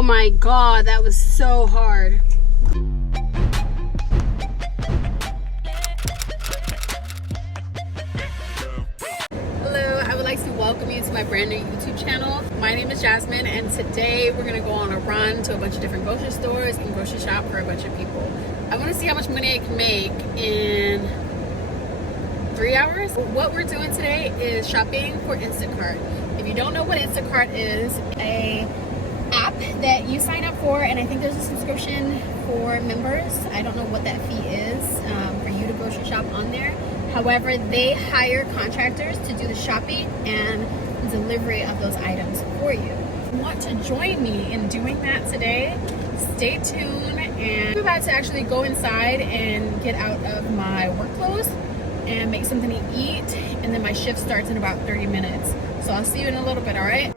Oh my god, that was so hard. Hello, I would like to welcome you to my brand new YouTube channel. My name is Jasmine, and today we're gonna go on a run to a bunch of different grocery stores and grocery shop for a bunch of people. I want to see how much money I can make in 3 hours. What we're doing today is shopping for Instacart. If you don't know what Instacart is, a app that you sign up for, and I think there's a subscription for members. I don't know what that fee is for you to grocery shop on there. However, they hire contractors to do the shopping and delivery of those items for you. If you want to join me in doing that today, stay tuned, and I'm about to actually go inside and get out of my work clothes and make something to eat, and then my shift starts in about 30 minutes. So I'll see you in a little bit, all right?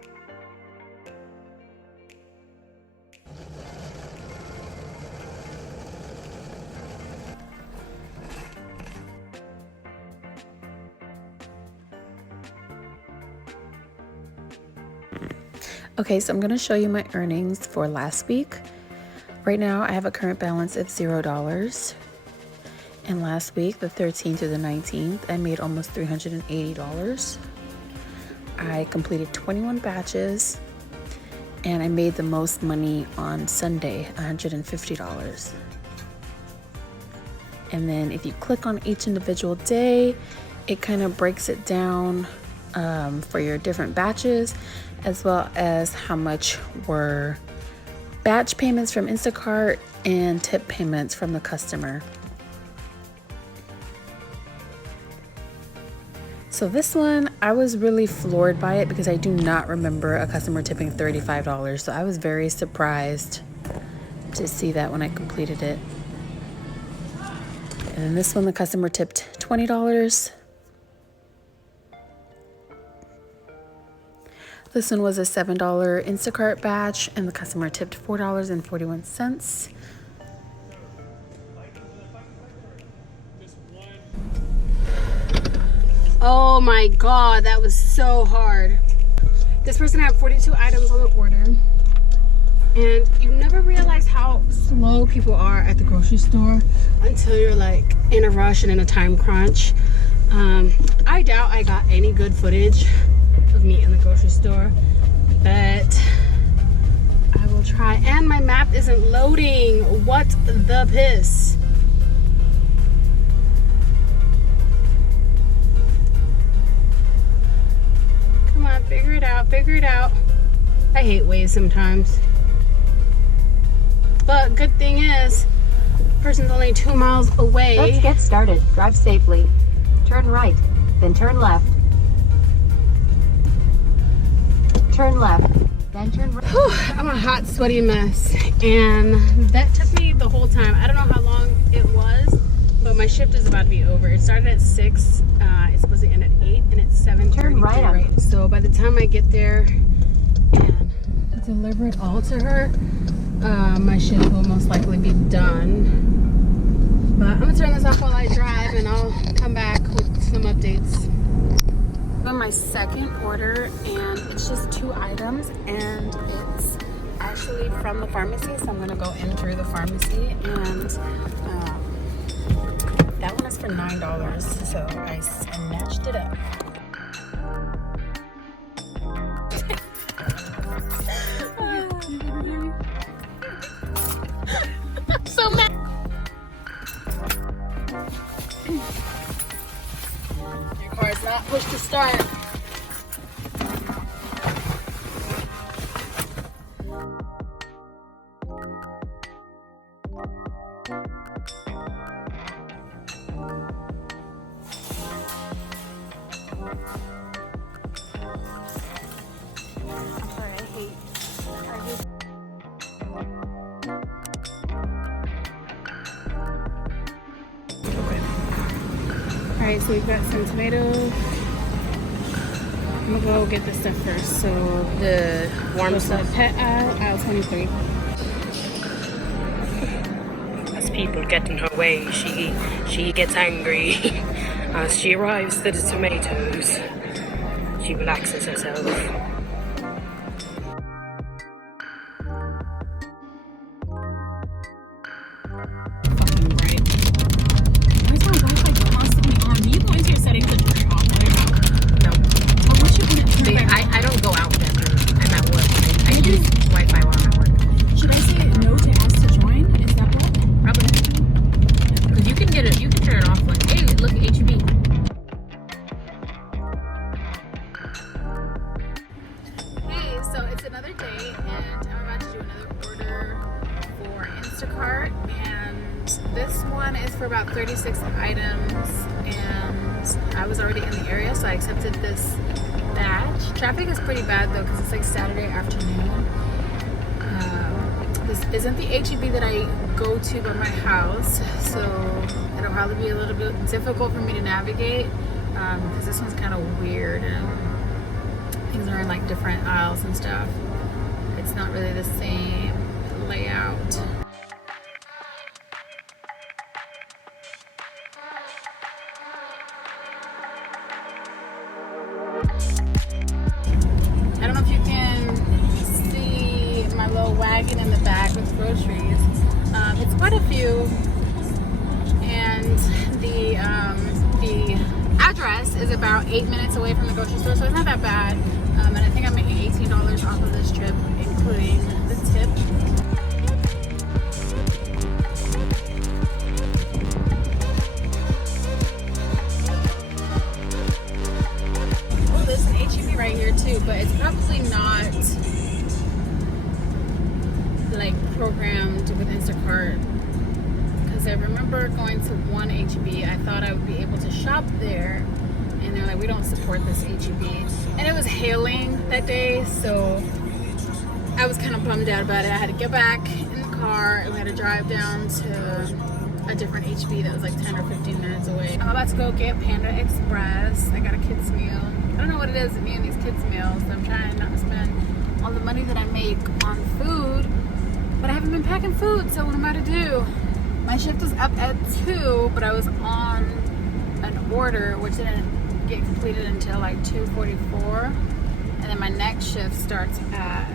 Okay, so I'm going to show you my earnings for last week. Right now, I have a current balance of $0. And last week, the 13th through the 19th, I made almost $380. I completed 21 batches, and I made the most money on Sunday, $150. And then if you click on each individual day, it kind of breaks it down for your different batches, as well as how much were batch payments from Instacart and tip payments from the customer. So this one, I was really floored by it because I do not remember a customer tipping $35. So I was very surprised to see that when I completed it. And then this one, the customer tipped $20. This one was a $7 Instacart batch, and the customer tipped $4.41. Oh my god, that was so hard. This person had 42 items on the order, and you never realize how slow people are at the grocery store until you're like in a rush and in a time crunch. I doubt I got any good footage of me in the grocery store, but I will try. And my map isn't loading. What the piss? Come on, figure it out, figure it out. I hate Waze sometimes. But good thing is, the person's only 2 miles away. Let's get started. Drive safely. Turn right, then turn left. Turn left, then turn right. Whew, I'm a hot, sweaty mess, and that took me the whole time. I don't know how long it was, but my shift is about to be over. It started at 6, it's supposed to end at 8, and it's 7:30. Turn right. So by the time I get there and deliver it all to her, my shift will most likely be done. But I'm gonna turn this off while I drive, and I'll come back with some updates. On my second order, and it's just 2 items, and it's actually from the pharmacy, so I'm gonna go in through the pharmacy, and that one is for $9, so I snatched it up. I'm so mad. Your car is not pushed to start. I'm sorry, I hate. Alright, so we've got some tomatoes. I'm gonna go get this stuff first. So the warm stuff, pet aisle 23. As people get in her way, she gets angry. As she arrives at the tomatoes, she relaxes herself. one is for about 36 items, and I was already in the area, so I accepted this batch. Traffic is pretty bad though, because it's like Saturday afternoon. This isn't the HEB that I go to by my house, so it'll probably be a little bit difficult for me to navigate, because this one's kind of weird and things are in like different aisles and stuff. It's not really the same layout. I don't know if you can see my little wagon in the back with groceries. It's quite a few, and the address is about 8 minutes away from the grocery store, so it's not that bad. And I think I'm making $18 off of this trip, including the tip. Oh, there's an HEB right here too, but it's probably not like programmed with Instacart, because I remember going to one HEB. I thought I would be able to shop there, and they're like, we don't support this HEB, and it was hailing that day, so I was kind of bummed out about it. I had to get back in the car and we had to drive down to a different HEB that was like 10 or 15 minutes away. I'm about to go get Panda Express. I got a kids meal. I don't know what it is with me and these kids meals. I'm trying not to spend all the money that I make on food, but I haven't been packing food, so what am I to do? My shift was up at 2, but I was on an order which didn't get completed until like 2:44, and then my next shift starts at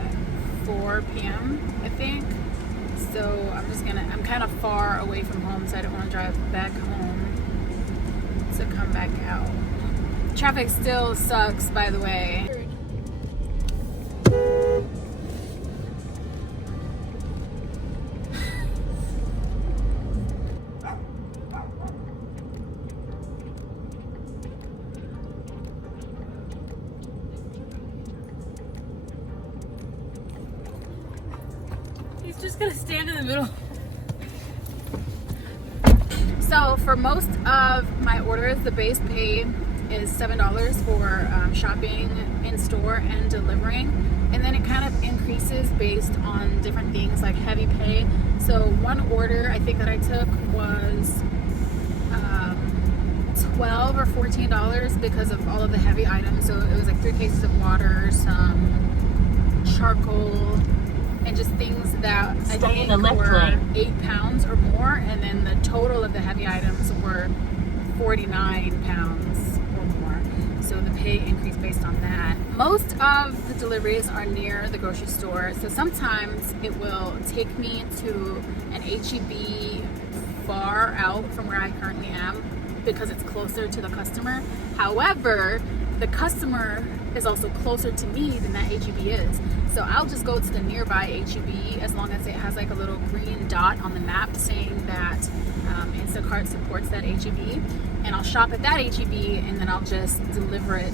4 p.m. I think. So I'm kind of far away from home, so I don't want to drive back home to come back out. Traffic still sucks, by the way. He's just gonna stand in the middle. So for most of my orders, the base pay is $7 for shopping in store and delivering, and then it kind of increases based on different things like heavy pay. So one order I think that I took was $12 or $14 because of all of the heavy items. So it was like 3 cases of water, some charcoal, and just things that I think were 8 pounds or more, and then the total of the heavy items were 49 pounds or more. So the pay increased based on that. Most of the deliveries are near the grocery store, so sometimes it will take me to an HEB far out from where I currently am because it's closer to the customer. However, the customer is also closer to me than that HEB is. So I'll just go to the nearby HEB as long as it has like a little green dot on the map saying that Instacart supports that HEB, and I'll shop at that HEB and then I'll just deliver it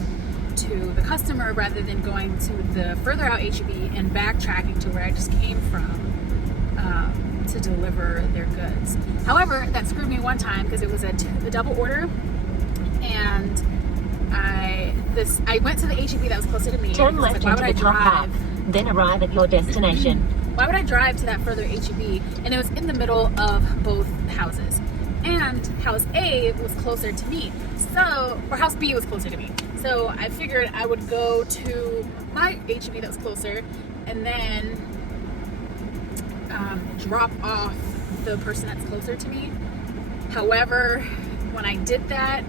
to the customer rather than going to the further out HEB and backtracking to where I just came from to deliver their goods. However, that screwed me one time because it was a double order, and I went to the HEB that was closer to me. Turn left into the top path, then arrive at your destination. Why would I drive to that further HEB? And it was in the middle of both houses. And house A was closer to me. Or house B was closer to me. So I figured I would go to my HEB that was closer and then drop off the person that's closer to me. However, when I did that,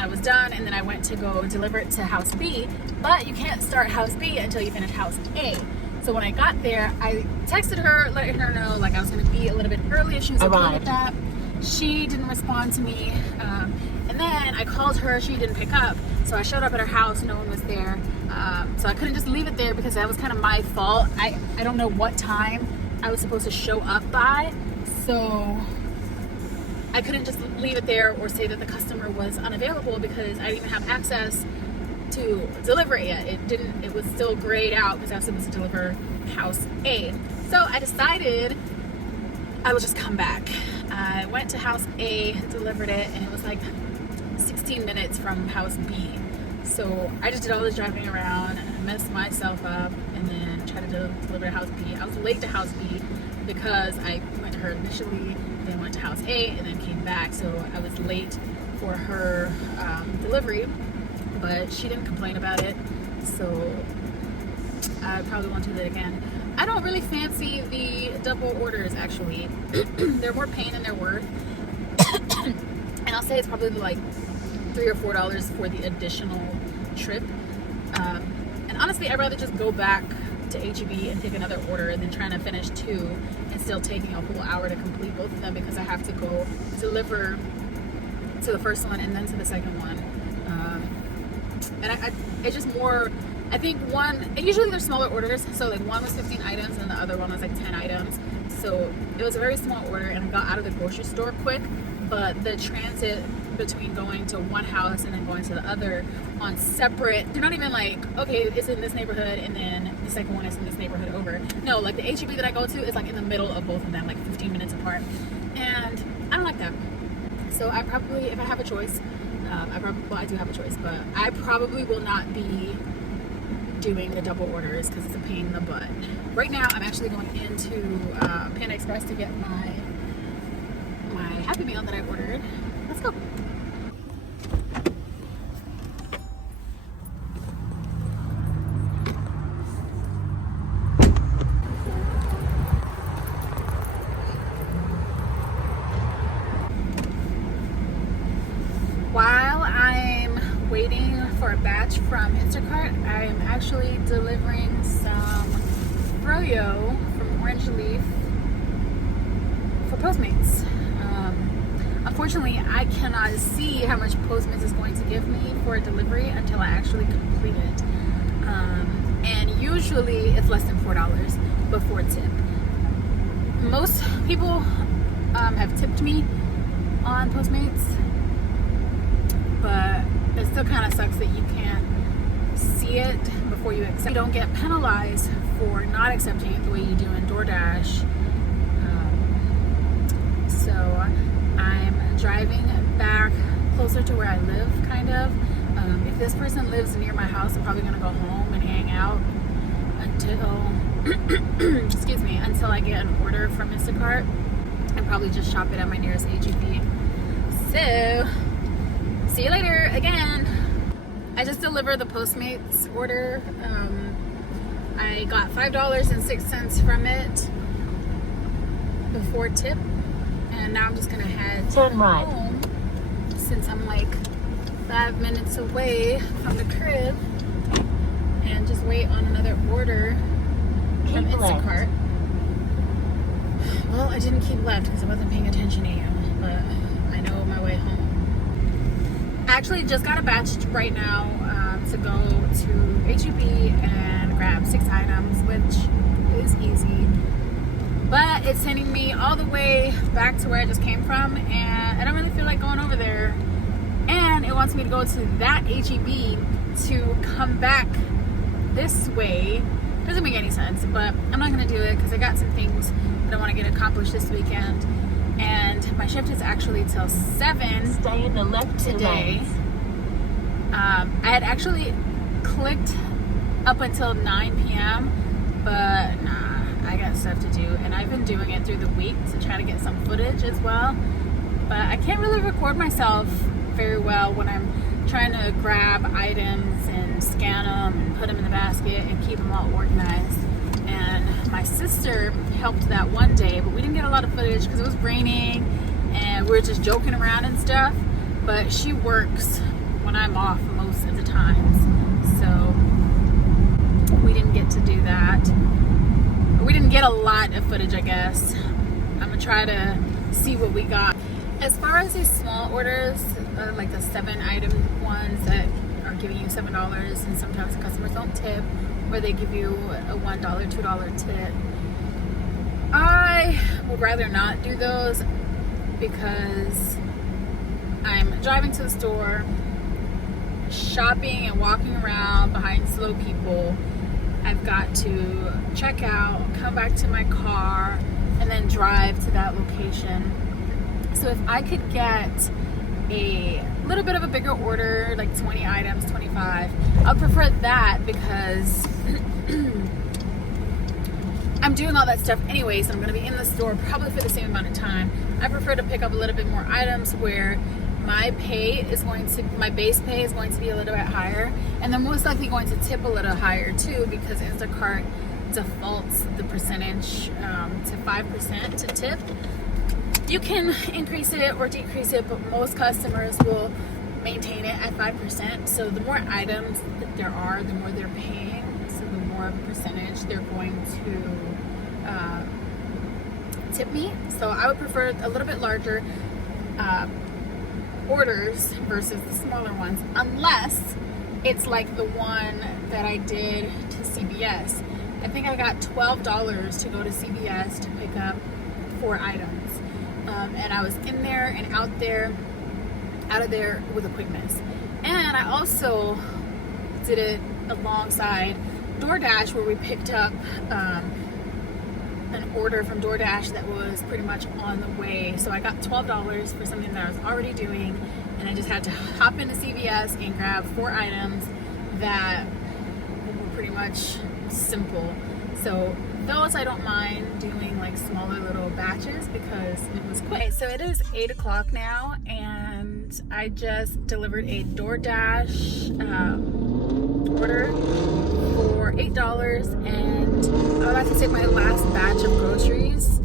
I was done, and then I went to go deliver it to house B, but you can't start house B until you finish house A. So when I got there, I texted her, letting her know like I was going to be a little bit early if she was okay with that. She didn't respond to me, and then I called her, she didn't pick up, so I showed up at her house, no one was there, so I couldn't just leave it there because that was kind of my fault. I don't know what time I was supposed to show up by, so I couldn't just leave it there or say that the customer was unavailable because I didn't even have access to deliver it yet. It was still grayed out because I was supposed to deliver house A. So I decided I would just come back. I went to house A, delivered it, and it was like 16 minutes from house B. So I just did all this driving around, and I messed myself up, and then tried to deliver to house B. I was late to house B because I went to her initially, then went to house A, and then came back. So I was late for her delivery, but she didn't complain about it. So I probably won't do that again. I don't really fancy the double orders, actually. They're more pain than they're worth. And I'll say it's probably like $3 or $4 for the additional trip. And honestly, I'd rather just go back to HEB and take another order than trying to finish 2 and still taking a whole hour to complete both of them, because I have to go deliver to the first one and then to the second one. And it's just more, I think usually they're smaller orders, so like one was 15 items and the other one was like 10 items. So it was a very small order, and I got out of the grocery store quick, but the transit between going to one house and then going to the other on separate, they're not even like, okay, it's in this neighborhood and then the second one is in this neighborhood over. No, like the HEB that I go to is like in the middle of both of them, like 15 minutes apart. And I don't like that. So I probably, if I have a choice, I do have a choice, but I probably will not be doing the double orders because it's a pain in the butt. Right now, I'm actually going into Panda Express to get my Happy Meal that I ordered. Let's go. While I'm waiting for a batch from Instacart, I'm actually delivering some froyo from Orange Leaf for Postmates. Unfortunately, I cannot see how much Postmates is going to give me for a delivery until I actually complete it. And usually it's less than $4 before tip. Most people have tipped me on Postmates, but it still kind of sucks that you can't see it before you accept. You don't get penalized for not accepting it the way you do in DoorDash. So I'm driving back closer to where I live, kind of. If this person lives near my house, I'm probably gonna go home and hang out until excuse me, until I get an order from Instacart, and probably just shop it at my nearest HEB. So see you later again. I just delivered the Postmates order. I got $5.06 from it before tip, and now I'm just gonna head Turn right. home since I'm like 5 minutes away from the crib, and just wait on another order from Keep left. Instacart. Well, I didn't keep left because I wasn't paying attention to you, but I know my way home. I actually just got a batch right now to go to HEB and grab 6 items, which is easy. But it's sending me all the way back to where I just came from, and I don't really feel like going over there. And it wants me to go to that HEB to come back this way. Doesn't make any sense, but I'm not going to do it because I got some things that I want to get accomplished this weekend. And my shift is actually till 7 Stay in the left 2 today. lanes. I had actually clicked up until 9 p.m., but nah, I got stuff to do, and I've been doing it through the week to try to get some footage as well. But I can't really record myself very well when I'm trying to grab items and scan them and put them in the basket and keep them all organized. And my sister helped that one day, but we didn't get a lot of footage because it was raining and we were just joking around and stuff. But she works when I'm off most of the times, so we didn't get to do that. We didn't get a lot of footage, I guess. I'm gonna try to see what we got. As far as these small orders, like the 7 item ones that are giving you $7, and sometimes the customers don't tip, or they give you a $1, $2 tip, I would rather not do those because I'm driving to the store, shopping and walking around behind slow people. I've got to check out, come back to my car, and then drive to that location. So if I could get a little bit of a bigger order, like 20 items, 25, I'll prefer that because I'm doing all that stuff anyways, and I'm going to be in the store probably for the same amount of time. I prefer to pick up a little bit more items where my base pay is going to be a little bit higher, and they're most likely going to tip a little higher too, because Instacart defaults the percentage to 5% to tip. You can increase it or decrease it, but most customers will maintain it at 5%. So the more items that there are, the more they're paying. So the more of a percentage they're going to tip me. So I would prefer a little bit larger orders versus the smaller ones, unless it's like the one that I did to CVS. I think I got $12 to go to CVS to pick up 4 items. And I was in there and out of there with a quickness. And I also did it alongside DoorDash, where we picked up an order from DoorDash that was pretty much on the way. So I got $12 for something that I was already doing, and I just had to hop into CVS and grab 4 items that were pretty much simple. So those I don't mind doing like smaller little batches because it was quick. Okay, so it is 8 o'clock now, and I just delivered a DoorDash order for $8, and I'm about to take my last batch of groceries.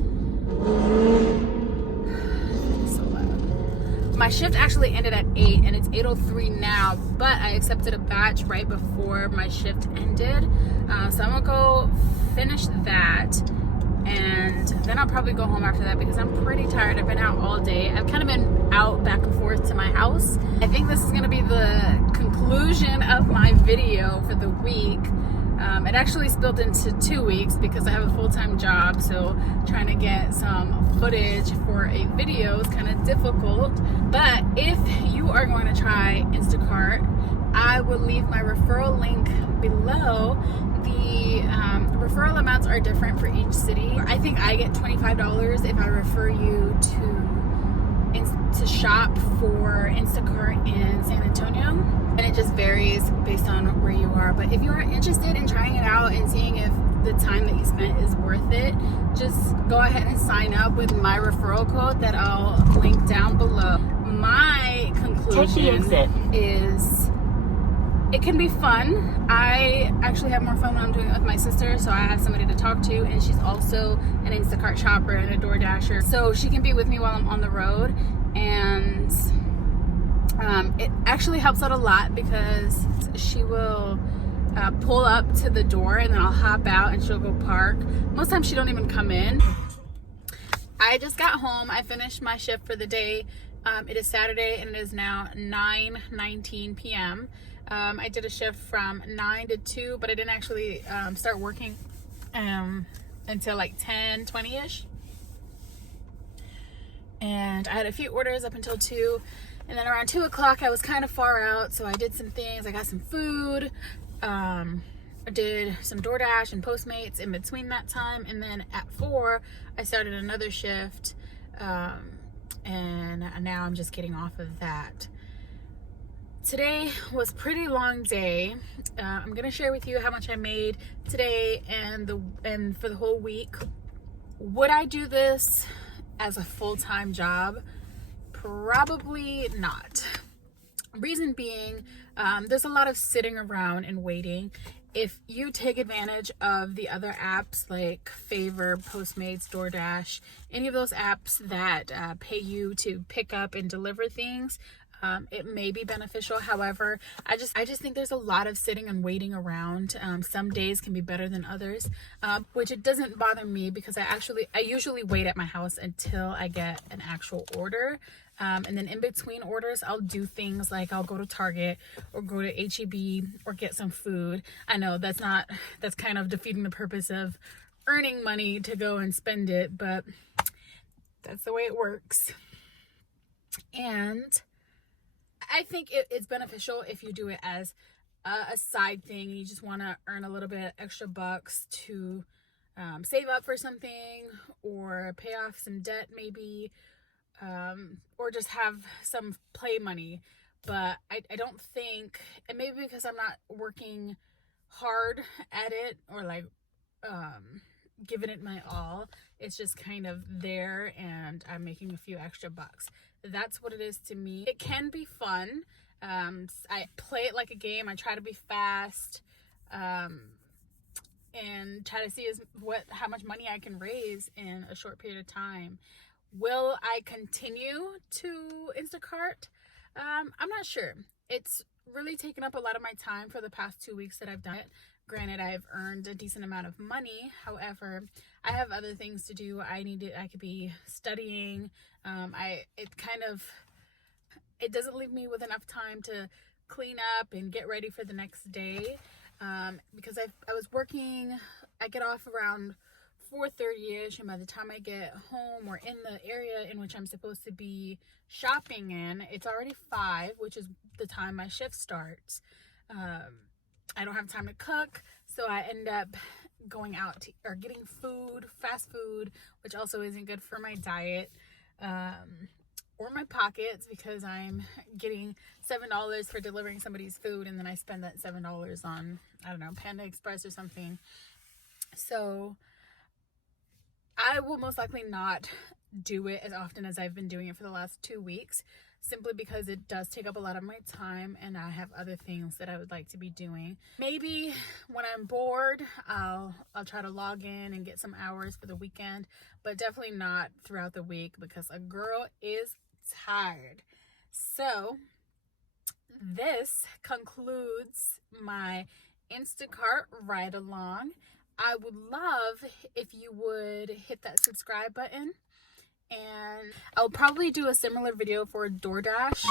So loud. My shift actually ended at 8, and it's 8:03 now, but I accepted a batch right before my shift ended. So I'm gonna go finish that, and then I'll probably go home after that because I'm pretty tired. I've been out all day. I've kind of been out back and forth to my house. I think this is gonna be the conclusion of my video for the week. It actually spilled into 2 weeks because I have a full-time job, so trying to get some footage for a video is kind of difficult. But if you are going to try Instacart, I will leave my referral link below. The referral amounts are different for each city. I think I get $25 if I refer you to shop for Instacart in San Antonio, and it just varies based on where you are. But if you are interested in trying it out and seeing if the time that you spent is worth it, just go ahead and sign up with my referral code that I'll link down below. My conclusion is it can be fun. I actually have more fun when I'm doing it with my sister, so I have somebody to talk to, and she's also an Instacart shopper and a DoorDasher, so she can be with me while I'm on the road. And it actually helps out a lot because she will pull up to the door, and then I'll hop out and she'll go park. Most times she don't even come in. I just got home. I finished my shift for the day. It is Saturday, and it is now 9:19 p.m. I did a shift from 9 to 2, but I didn't actually start working until like 10:20ish. And I had a few orders up until 2, and then around 2 o'clock I was kind of far out, so I did some things. I got some food. I did some DoorDash and Postmates in between that time, and then at 4 I started another shift, and now I'm just getting off of that. Today was a pretty long day. I'm gonna share with you how much I made today and for the whole week. Would I do this as a full-time job? Probably not. Reason being, there's a lot of sitting around and waiting. If you take advantage of the other apps like Favor, Postmates, DoorDash, any of those apps that pay you to pick up and deliver things, it may be beneficial. However, I just think there's a lot of sitting and waiting around. Some days can be better than others, which it doesn't bother me because I usually wait at my house until I get an actual order. And then in between orders, I'll do things like I'll go to Target or go to H-E-B or get some food. I know that's kind of defeating the purpose of earning money to go and spend it, but that's the way it works. And I think it's beneficial if you do it as a side thing and you just want to earn a little bit extra bucks to save up for something or pay off some debt maybe, or just have some play money. But I don't think, and maybe because I'm not working hard at it or like giving it my all, it's just kind of there and I'm making a few extra bucks. That's what it is to me. It can be fun. I play it like a game. I try to be fast and try to see how much money I can raise in a short period of time. Will I continue to Instacart? I'm not sure. It's really taken up a lot of my time for the past 2 weeks that I've done it. Granted, I've earned a decent amount of money. However, I have other things to do. I could be studying. It doesn't leave me with enough time to clean up and get ready for the next day. Because I was working, I get off around 4:30ish, and by the time I get home or in the area in which I'm supposed to be shopping in, it's already 5, which is the time my shift starts. I don't have time to cook, so I end up going out or getting food, fast food, which also isn't good for my diet or my pockets, because I'm getting $7 for delivering somebody's food, and then I spend that $7 on, I don't know, Panda Express or something. So I will most likely not do it as often as I've been doing it for the last 2 weeks, simply because it does take up a lot of my time and I have other things that I would like to be doing. Maybe when I'm bored, I'll try to log in and get some hours for the weekend, but definitely not throughout the week because a girl is tired. So this concludes my Instacart ride along. I would love if you would hit that subscribe button, and I'll probably do a similar video for DoorDash.